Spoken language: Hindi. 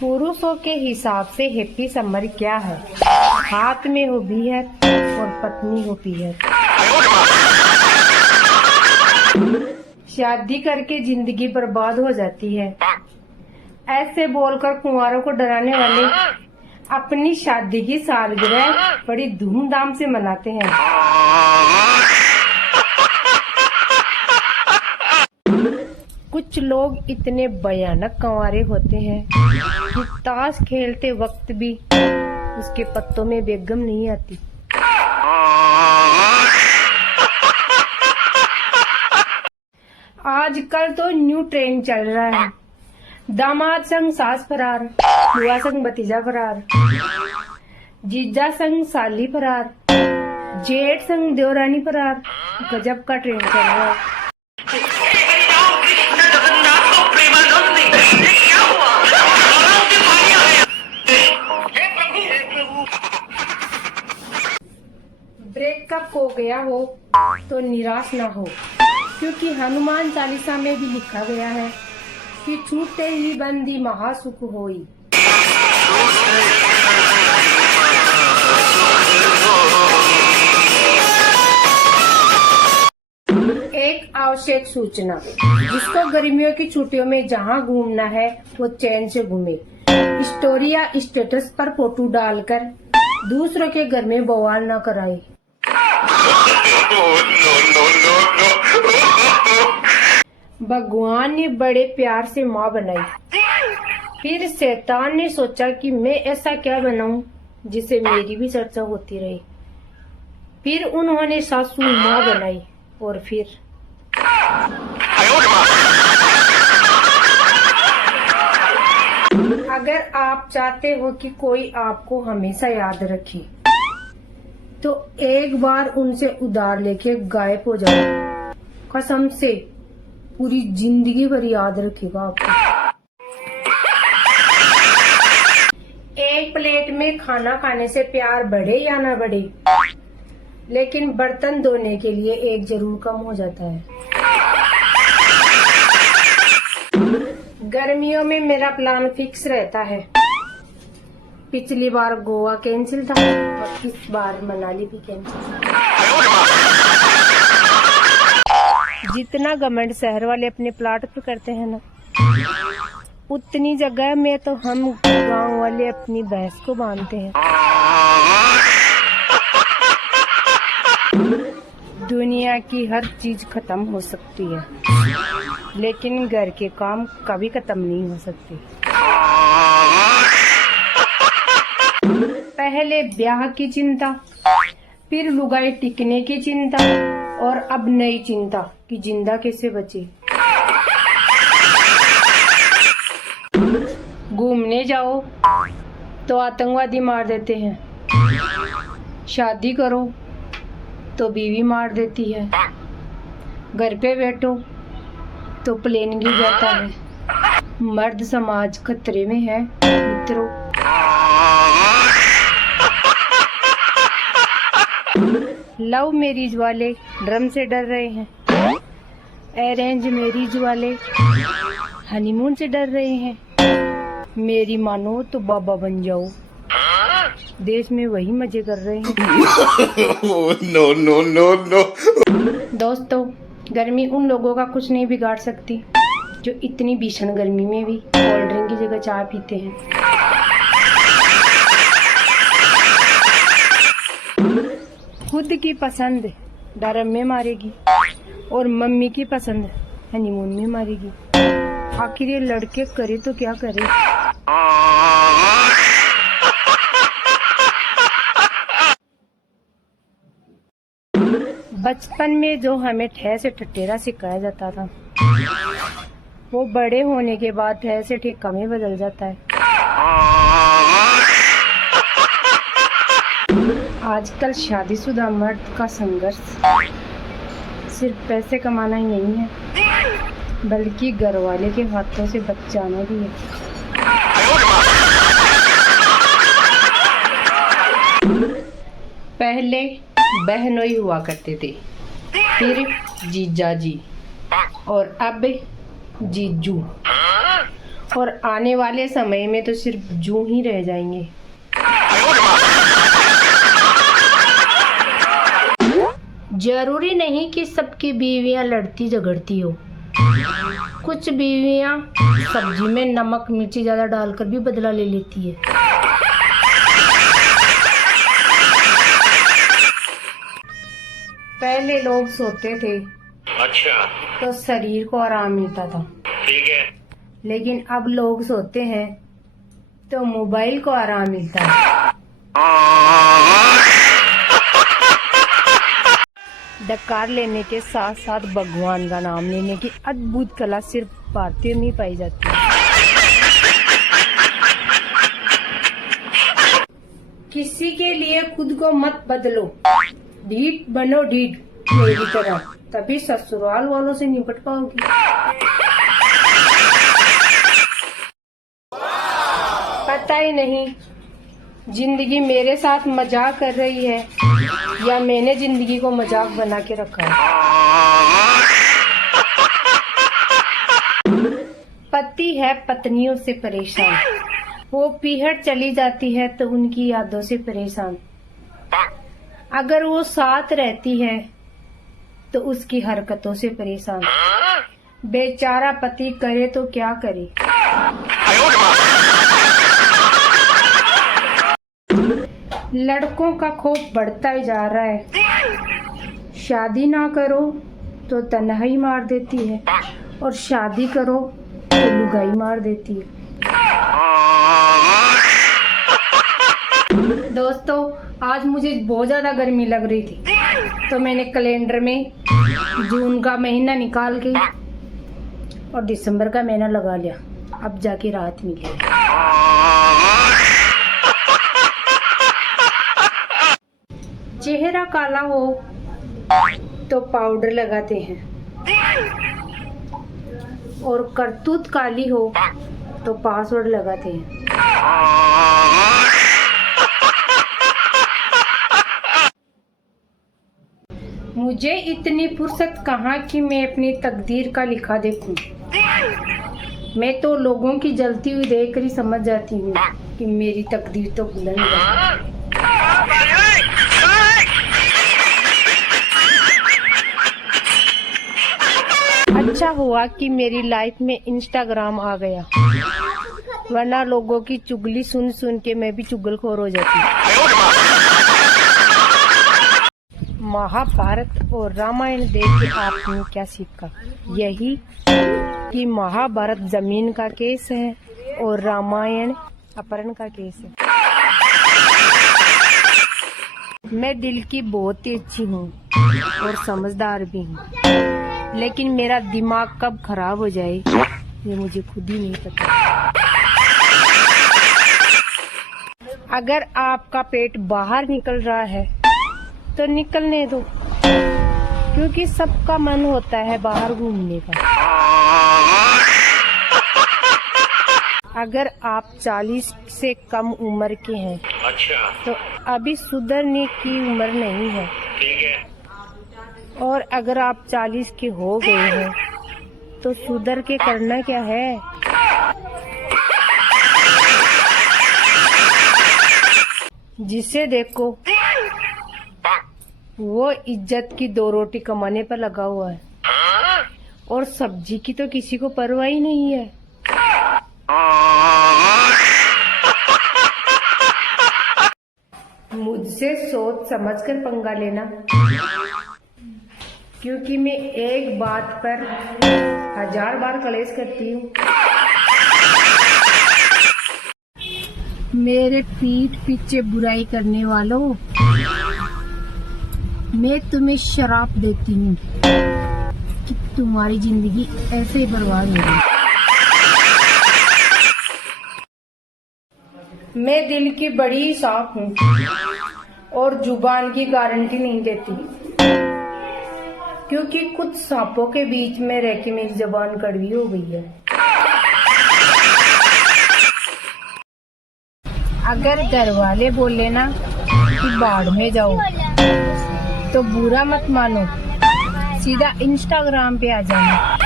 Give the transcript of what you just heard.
पुरुषों के हिसाब से हैप्पी समर क्या है? हाथ में हो बियर और पत्नी हो पियर। शादी करके जिंदगी बर्बाद हो जाती है, ऐसे बोलकर कुंवारों को डराने वाले अपनी शादी की सालगिरह बड़ी धूमधाम से मनाते हैं। कुछ लोग इतने भयानक कंवारे होते हैं कि ताश खेलते वक्त भी उसके पत्तों में बेगम नहीं आती। आजकल तो न्यू ट्रेंड चल रहा है, दामाद संग सास फरार, बुआ संग भतीजा फरार, जीजा संग साली फरार, जेठ संग देवरानी फरार। गजब का ट्रेंड चल रहा है। ब्रेकअप हो गया हो तो निराश ना हो, क्योंकि हनुमान चालीसा में भी लिखा गया है कि छूटे ही बंदी महासुख होई। एक आवश्यक सूचना, जिसको गर्मियों की छुट्टियों में जहां घूमना है वो चैन से घूमे। स्टोरी या स्टेटस पर फोटो डालकर दूसरों के घर में बवाल न कराए। भगवान ने बड़े प्यार से माँ बनाई, फिर शैतान ने सोचा कि मैं ऐसा क्या बनाऊं जिसे मेरी भी चर्चा होती रहे। फिर उन्होंने सासू माँ बनाई और फिर अगर आप चाहते हो कि कोई आपको हमेशा याद रखे तो एक बार उनसे उधार लेके गायब हो जाओ, कसम से पूरी जिंदगी भर याद रखेगा आपको। एक प्लेट में खाना खाने से प्यार बढ़े या ना बढ़े, लेकिन बर्तन धोने के लिए एक जरूर कम हो जाता है। गर्मियों में मेरा प्लान फिक्स रहता है। पिछली बार गोवा कैंसिल था और इस बार मनाली भी कैंसिल। जितना घमंड शहर वाले अपने प्लाट पर करते हैं ना, उतनी जगह में तो हम गांव वाले अपनी भैंस को बांधते हैं। दुनिया की हर चीज खत्म हो सकती है, लेकिन घर के काम कभी खत्म नहीं हो सकते। पहले ब्याह की चिंता, फिर लुगाई टिकने की चिंता, और अब नई चिंता कि जिंदा कैसे बचे। घूमने जाओ तो आतंकवादी मार देते हैं, शादी करो तो बीवी मार देती है, घर पे बैठो तो प्लेन गिर जाता है। मर्द समाज खतरे में है मित्रों। लव मैरिज वाले ड्रम से डर रहे हैं, अरेंज मैरिज वाले हनीमून से डर रहे हैं। मेरी मानो तो बाबा बन जाओ, देश में वही मजे कर रहे हैं। No no no no. दोस्तों, गर्मी उन लोगों का कुछ नहीं बिगाड़ सकती जो इतनी भीषण गर्मी में भी कोल्ड ड्रिंक की जगह चाय पीते हैं। खुद की पसंद धर्म में मारेगी और मम्मी की पसंद हनीमून में मारेगी। आखिर ये लड़के करे तो क्या करे। बचपन में जो हमें ठह से ठठेरा सिखाया जाता था, वो बड़े होने के बाद ठह से ठेका में बदल जाता है। आजकल शादीशुदा मर्द का संघर्ष सिर्फ पैसे कमाना ही नहीं है, बल्कि घर वाले के हाथों से बचाना भी है। पहले बहनोई हुआ करते थे, फिर जीजा जी और अब जीजू। और आने वाले समय में तो सिर्फ जूं ही रह जाएंगे। जरूरी नहीं कि सबकी बीवियां लड़ती झगड़ती हो। कुछ बीवियां सब्जी में नमक मिर्ची ज्यादा डालकर भी बदला ले लेती है। पहले लोग सोते थे, अच्छा, तो शरीर को आराम मिलता था। ठीक है। लेकिन अब लोग सोते हैं तो मोबाइल को आराम मिलता है। डकार लेने के साथ साथ भगवान का नाम लेने की अद्भुत कला सिर्फ भारतीयों में पाई जाती है। किसी के लिए खुद को मत बदलो, ढीठ बनो ढीठ मेरी तरह, तभी ससुराल वालों से निपट पाओगी। पता ही नहीं जिंदगी मेरे साथ मजाक कर रही है या मैंने जिंदगी को मजाक बना के रखा है। पति है पत्नियों से परेशान, वो पीहट चली जाती है तो उनकी यादों से परेशान। अगर वो साथ रहती है तो उसकी हरकतों से परेशान। बेचारा पति करे तो क्या करे। लड़कों का खौफ बढ़ता ही जा रहा है। शादी ना करो तो तन्हाई मार देती है और शादी करो तो लुगाई मार देती है। दोस्तों, आज मुझे बहुत ज्यादा गर्मी लग रही थी तो मैंने कैलेंडर में जून का महीना निकाल के और दिसंबर का महीना लगा लिया। अब जाके राहत मिली। चेहरा काला हो तो पाउडर लगाते हैं और करतूत काली हो तो पासवर्ड लगाते हैं। मुझे इतनी फुर्सत कहाँ कि मैं अपनी तकदीर का लिखा देखूं। मैं तो लोगों की जलती हुई देखकर ही समझ जाती हूँ कि मेरी तकदीर तो बुलंद है। अच्छा हुआ कि मेरी लाइफ में इंस्टाग्राम आ गया, वरना लोगों की चुगली सुन सुन के मैं भी चुगलखोर हो जाती। महाभारत और रामायण देख के आपने क्या सीखा? यही कि महाभारत जमीन का केस है और रामायण अपहरण का केस है। मैं दिल की बहुत ही अच्छी हूँ और समझदार भी हूँ, लेकिन मेरा दिमाग कब खराब हो जाए ये मुझे खुद ही नहीं पता। अगर आपका पेट बाहर निकल रहा है तो निकलने दो, क्योंकि सबका मन होता है बाहर घूमने का। अगर आप 40 से कम उम्र के हैं, अच्छा, तो अभी सुधरने की उम्र नहीं है। ठीक है। और अगर आप 40 के हो गए हैं तो सुधर के करना क्या है? जिसे देखो वो इज्जत की 2 रोटी कमाने पर लगा हुआ है और सब्जी की तो किसी को परवाह ही नहीं है। मुझसे सोच समझकर पंगा लेना, क्योंकि मैं एक बात पर 1000 बार कलेश करती हूँ। मेरे पीठ पीछे बुराई करने वालों, मैं तुम्हें श्राप देती हूँ कि तुम्हारी जिंदगी ऐसे ही बर्बाद हो गई। मैं दिल की बड़ी साफ हूँ और जुबान की गारंटी नहीं देती, क्योंकि कुछ सांपों के बीच में रह के मेरी जुबान कड़वी हो गई है। अगर घर वाले बोले ना कि बाढ़ में जाओ तो बुरा मत मानो, सीधा इंस्टाग्राम पे आ जाना।